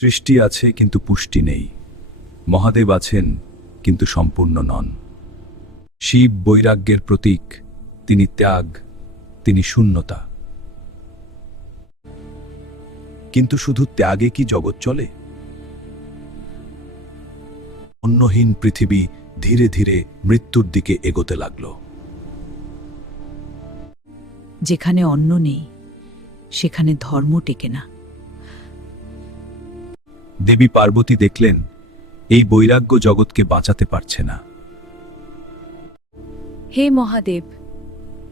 সৃষ্টি আছে কিন্তু পুষ্টি নেই, মহাদেব আছেন কিন্তু সম্পূর্ণ নন। শিব বৈরাগ্যের প্রতীক, তিনি ত্যাগ, তিনি শূন্যতা। কিন্তু শুধু ত্যাগে কি জগৎ চলে? অন্নহীন পৃথিবী ধীরে ধীরে মৃত্যুর দিকে এগোতে লাগল। যেখানে অন্ন নেই সেখানে ধর্ম টেকে না। দেবী পার্বতী দেখলেন এই বৈরাগ্য জগৎকে বাঁচাতে পারছে না। হে মহাদেব,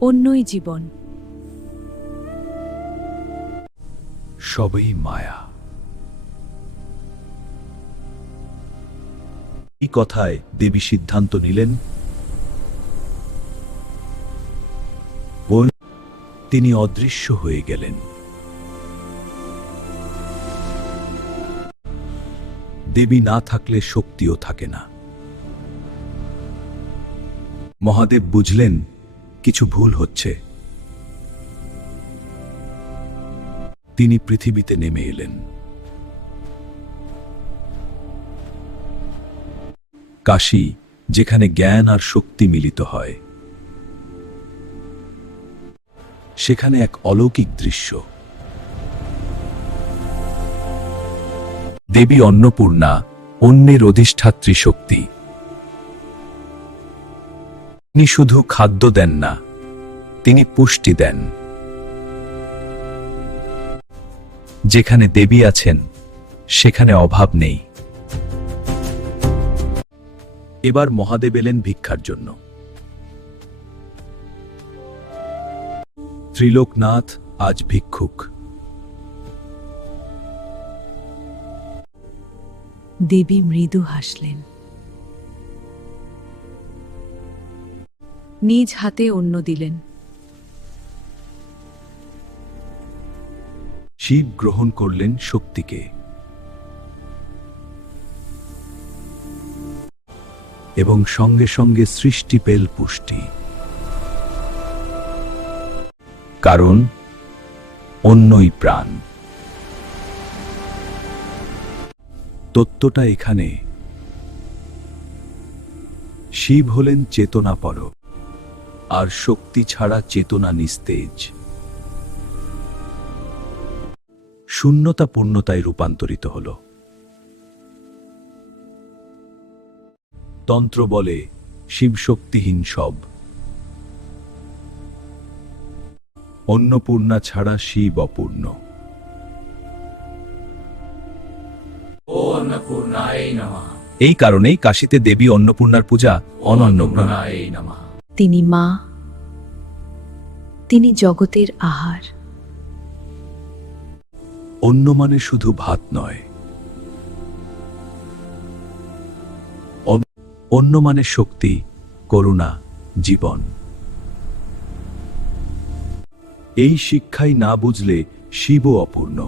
অন্যই জীবন। সবই মায়া। এই কথায় দেবী সিদ্ধান্ত নিলেন, তিনি অদৃশ্য হয়ে গেলেন। দেবী না থাকলে শক্তিও থাকে না। মহাদেব বুঝলেন কিছু ভুল হচ্ছে। তিনি পৃথিবীতে নেমে এলেন। কাশী, যেখানে জ্ঞান আর শক্তি মিলিত হয়, সেখানে এক অলৌকিক দৃশ্য। দেবী অন্নপূর্ণা, অন্যের অধিষ্ঠাত্রী শক্তি। তিনি শুধু খাদ্য দেন না, তিনি পুষ্টি দেন। যেখানে দেবী আছেন সেখানে অভাব নেই। এবার মহাদেব এলেন ভিক্ষার জন্য। ত্রিলোকনাথ আজ ভিক্ষুক। দেবী মৃদু হাসলেন। নিজ হাতে অন্ন দিলেন। শিব গ্রহণ করলেন শক্তিকে এবং সঙ্গে সঙ্গে সৃষ্টি পেল পুষ্টি। কারণ অন্নই প্রাণ। তত্ত্বটা এখানে, শিব হলেন চেতনাপর, আর শক্তি ছাড়া চেতনা নিস্তেজ। শূন্যতা পূর্ণতায় রূপান্তরিত হল। তন্ত্র বলে শিব শক্তিহীন সব। অন্নপূর্ণা ছাড়া শিব অপূর্ণ। এই কারণেই কাশীতে দেবী অন্নপূর্ণার পূজা অনন্য। তিনি মা, তিনি জগতের আহার। অন্ন মানে শুধু ভাত নয়, অন্ন মানে শক্তি, করুণা, জীবন। এই শিক্ষাই না বুঝলে শিবও অপূর্ণ।